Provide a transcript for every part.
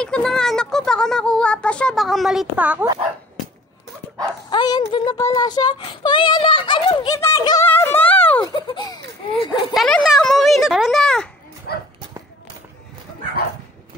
Hinihintay ko na nga anak ko. Baka makuha pa siya. Baka malit pa ako. Ay, andun na pala siya. Uy, anak! Anong ginagawa mo? Tara na, umuwi na. Tara na.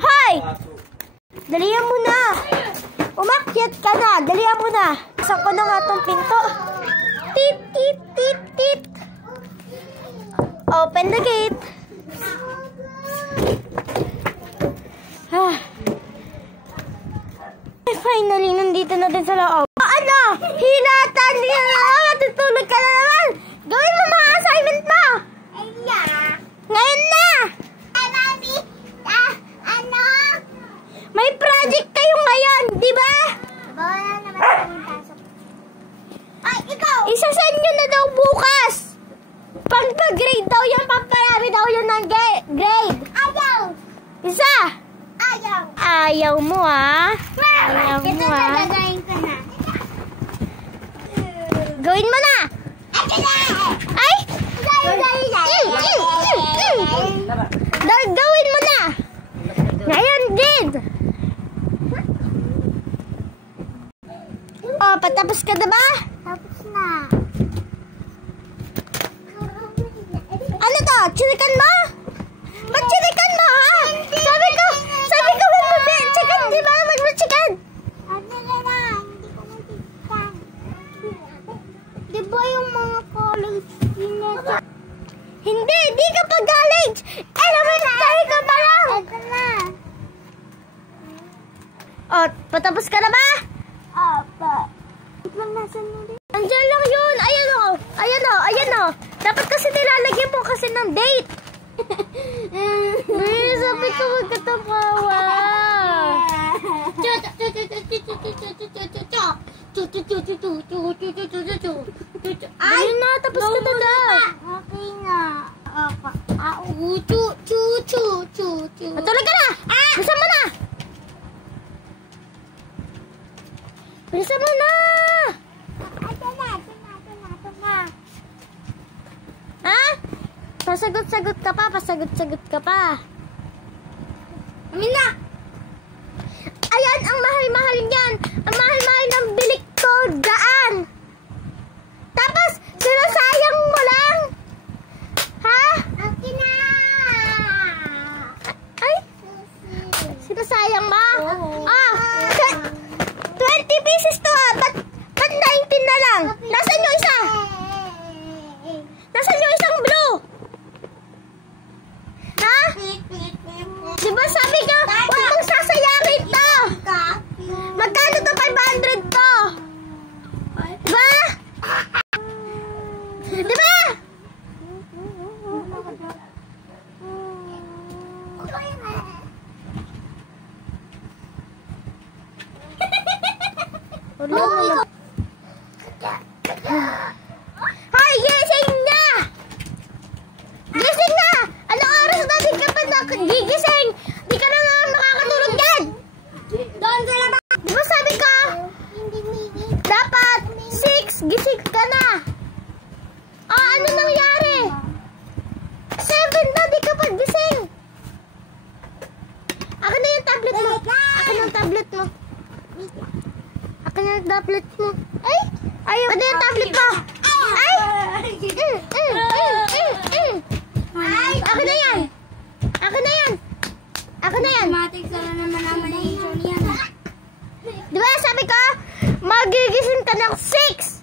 Hoy! Dalihan mo na. Umakyat ka na. Dalihan mo na. Saan ko na nga itong pinto? Tit, tit, tit, tit. Open the gate. Finally, nandito na din sa loob. Ano? Hinatan niya na. Matutulog ka na naman. Gawin mo mga assignment mo. Ngayon na. Ano? May project kayo ngayon, di ba? Ay, ikaw. Isasend nyo na daw bukas. Pagpa-grade daw yan, paparami daw yun ng grade. Ayaw. Isa. Ayaw. Ayaw mo, ha? Ayaw mo, ha? Gawin mo na. Ay! Gawin mo na. Ngayon din. Oh, patapos ka na ba? Tapos na. Ano to? Chinikan mo? Ba't chinikan mo, ha? Sabi ko, huwag mo chicken. Di ba? Huwag mo chicken. Ano na lang? Hindi ko mag-chicken. Di ba yung mga college dinito? Hindi, di ka pa college. Elementary ka pa lang. Ito na. Oh, patapos ka na ba? Apa. Andiyan lang yun. Ayan o. Ayan o. Ayan o. Dapat kasi nilalagyan mo kasi ng date. Sabi ko magkatapawa. Ayun na. Tapos ka na daw. Okay na. Matulog ka na. Bisa mo na. Bisa mo na. Ha? Pasagot-sagot ka pa. Pasagot-sagot ka pa. Amin na. Ayan, ang mahal-mahal niyan. Ang mahal-mahal ng bilik ko. Daan. Tapos, sinasayang mo lang. Ha? Okay na. Ay? Sinasayang mo? Ah, 20 pieces to ha. Ba't 19 na lang? Nasaan yung isa? Nasaan yung isang blue? Ha? Diba sabi ko, huwag mong sasayangin to. Magkano to? 500 to. Diba? Diba? Hoy, gising na! Gising na! Anong oras na? Di ka pa gigising? Di ka na naman makakatulog yan! Doon sila ba? Di ba sabi ko? Dapat 6, gising ka na! Ah, ano nangyari? 7 na, di ka pa gising! Akin na yung tablet mo. Akin na yung tablet mo. Akin na yung tablet mo. Ay! Ayaw. Ano yung tablet mo? Ay! Akin na yan! Akin na yan! Akin na yan! Diba sabi ko, magigising ka ng 6!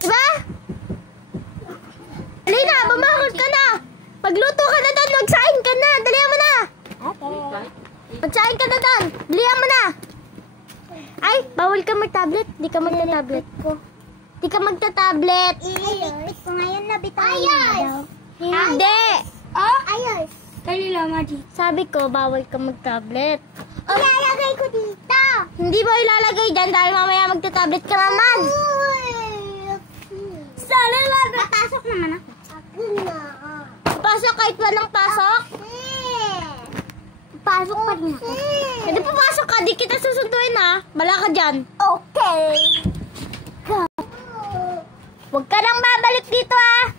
Diba? Dali na, bumangon ka na! Magluto ka na doon, magsain ka na! Dalihan mo na! Magsain ka na doon! Dalihan mo na! Ay, bawal ka mag-tablet. Di ka magta-tablet ko. Di ka magta-tablet. Ilit ko ngayon na bitayin daw. Hindi! Oh? Ayos. Kanila, Maji. Sabi ko, bawal ka mag-tablet. Oh, ilalagay ko dito. Hindi mo ilalagay dyan dahil mamaya magta-tablet ka naman. Sana lang. Papasok naman ako. Pasok kahit walang pasok? Pasok pa rin ako. Hindi papasok ka, di kita susunduin ha. Bala ka dyan. Okay. Huwag ka nang babalik dito ha.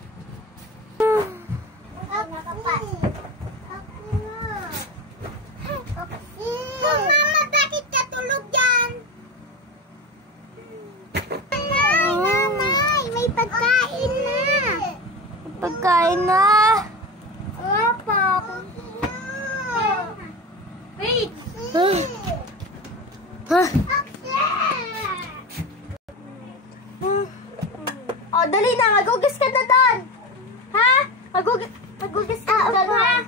Oh, dali na. Magugas ka na doon. Ha? Magugas ka na doon, ha?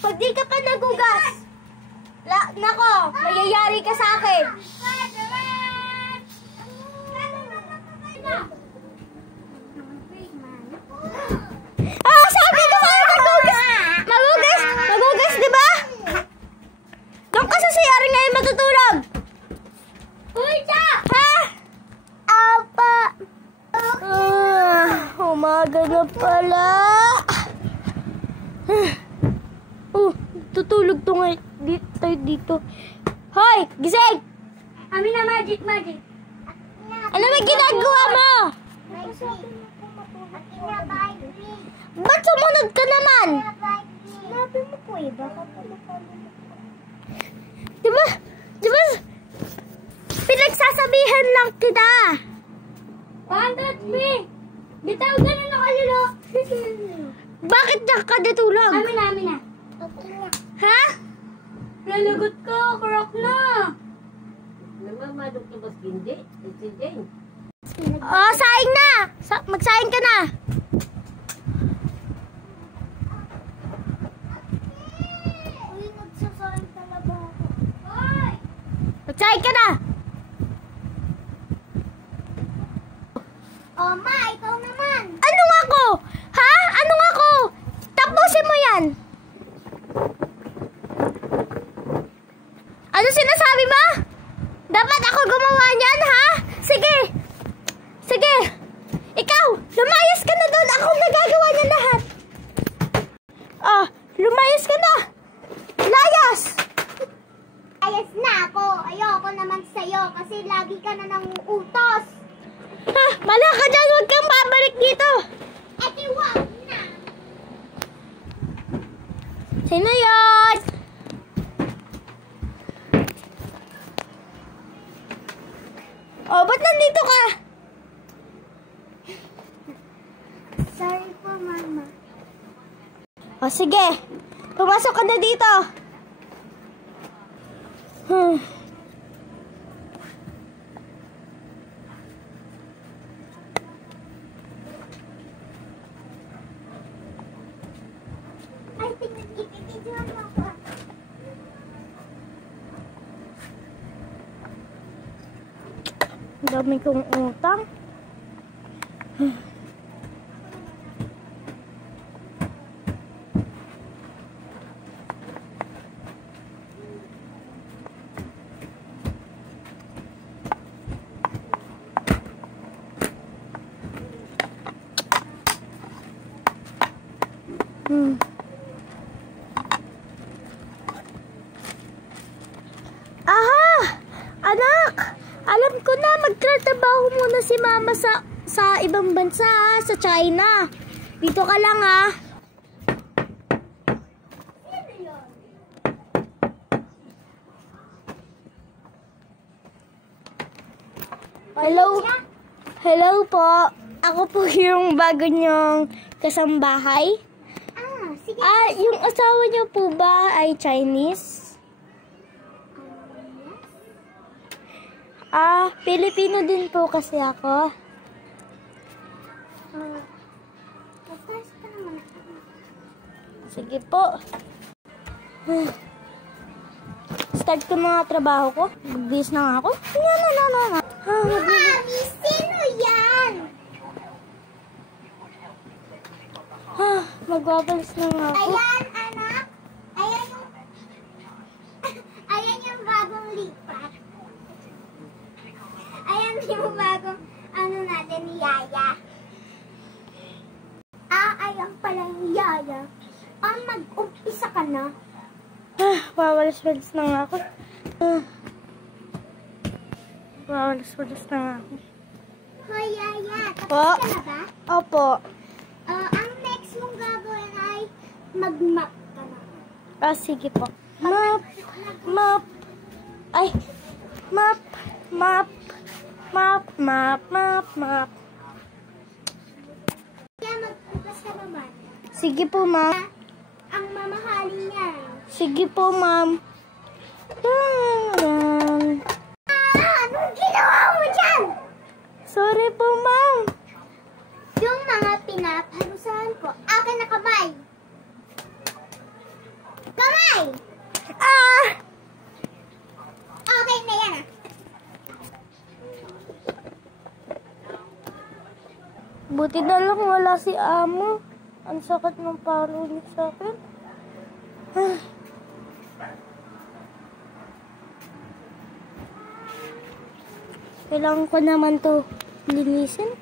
Pag di ka pa nagugas, nako, mayayari ka sa akin. Sabi ko sa'yo magugas. Magugas, di ba? Doon ka sa CR ngayon matutulog. Uy, Cha! Ha? Apa? Umaga na pala. Tutulog to nga tayo dito. Hoy, gising! Amin na, Magic. Ano ba ginagawa mo? Ba't sumunod ka naman? Sinabi mo po eh, baka Diba? Pinagsasabihan lang kita. 1, 2, 3! Bitaw, ganun na kalilo! Bakit ka natulog? Amin na. Ha? Lalagot ko, korok na! Namamadok na bas hindi? Oh, saing na. Magsaing ka na. Uy, nagsasaing talaga ako. Hoy! Magsaing ka na. Oh, Ma, ikaw naman! Anong ako? Ha? Anong ako? Tapusin mo yan. Ano sinasabi mo? Dapat ako gumawa niyan, ha? Sige. Ikaw, lumayas ka na doon. Ako nagagawa niya lahat. Oh, lumayas ka na. Layas. Ayos na ako. Ayoko naman sa'yo kasi lagi ka na nang utos. Ha? Mala ka dyan. Huwag kang babalik dito. Edi, wag na! Sino yun? Oh, ba't nandito ka? Sorry po, Mama. O, sige. Pumasok ka na dito. Ay, tingnan, ipipidyoan mo ako. Ang dami kong utang. Aha! Anak! Alam ko na, magtrabaho muna si Mama sa ibang bansa, sa China. Dito ka lang, ha? Hello? Hello po. Ako po yung bago niyong kasambahay. Sige. Yung asawa niyo po ba ay Chinese? Pilipino din po kasi ako. Tapos ka naman ako. Sige po. Start ko na trabaho ko. Magbihis na nga ako. No. Mami, sino yan? Magwawalis na nga ako. Ayan, anak. Ayan yung bagong lipat. Ayan yung bagong natin ni Yaya. Ayan pala yung Yaya. Mag-umpisa ka na. Wawalis-walis na nga ako. Wawalis-walis na nga ako. Hoy, Yaya. Po? Tapos ka na ba? Opo. Ang next mong gagawin ay mag-map ka na. Sige po. Map. Ay. Map. Kaya mag-ugas ka naman. Sige po, ma. Ang mamahalin niyan. Sige po, ma'am. Anong ginawa mo dyan? Sorry po, ma'am. Yung mga pinaparusahan ko, akin na kamay. Kamay! Okay na yan ah. Buti na lang wala si amo. Ang sakit ng palo niya sa akin. Kailangan ko naman to linisin.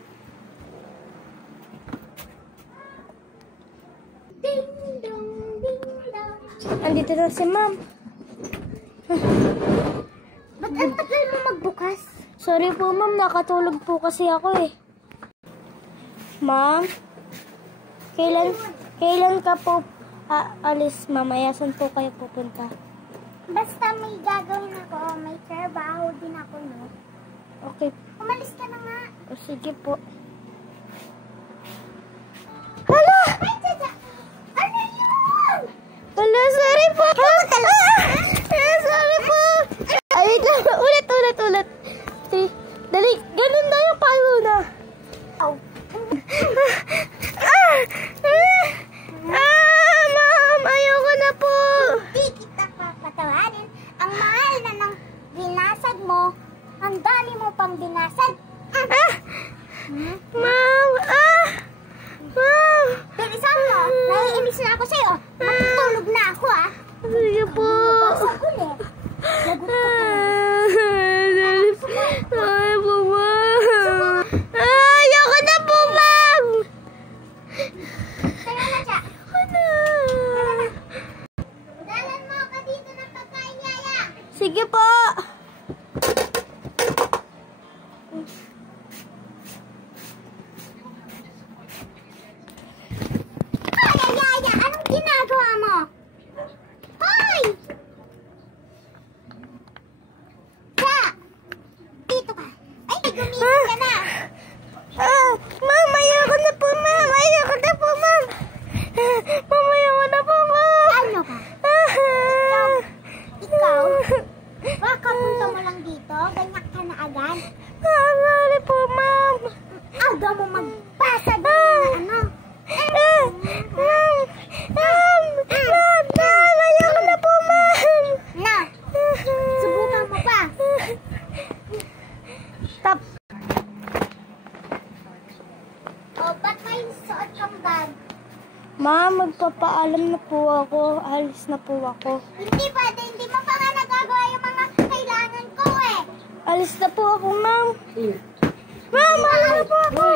Ding dong, ding dong. Andito na si ma'am. Ba't ang tagal mo magbukas? Sorry po, ma'am. Nakatulog po kasi ako eh. Ma'am, kailan ka po alis mamaya? Saan po kayo pupunta? Basta may gagawin ako, may trabaho din ako, no? Okay. Umalis ka na nga. O, sige po. Hala! Ay, tata! Ano yun? Hala, sorry po. Sorry po. Ay, ulit. Dali, ganun na yung palo na. Oh. Ma'am, ayoko na po. Hindi kita papatawarin. Ang mahal na ng binasag mo, ang dami mo pang binasag. Ma'am, ma'am. Bilisan mo, naiinis na ako sa'yo. Matutulog na ako, ah. Sige po. Basag ulit. Lagot ka pa. Ay po, ma'am. Ayoko na po, ma'am. Kaya na siya. Ano? Dalan mo ka dito ng pagkain, Yaya. Sige po. Hoy, Yaya, anong ginagawa mo? Hoy! Siya! Dito ka. Ay, gumising ka na. Ma'am, ayoko na po, ma'am. Ayoko na po, ma'am. Ma'am, ayoko na po, ma'am. Ano ka? Ikaw? Baka punta mo lang dito, ganyak ka na agad. Sorry po, ma'am. Aga mo magbasag na ano. Ma'am, ayoko na po, ma'am. Na, subukan mo pa. Tap. O, ba't may suot kang bag? Ma'am, magpapaalam na po ako. Alis na po ako. Hindi pwede, hindi mo pa nga nagagawa yung mga kailangan ko eh. Alis na po ako, ma'am. Ma'am, alis na po ako.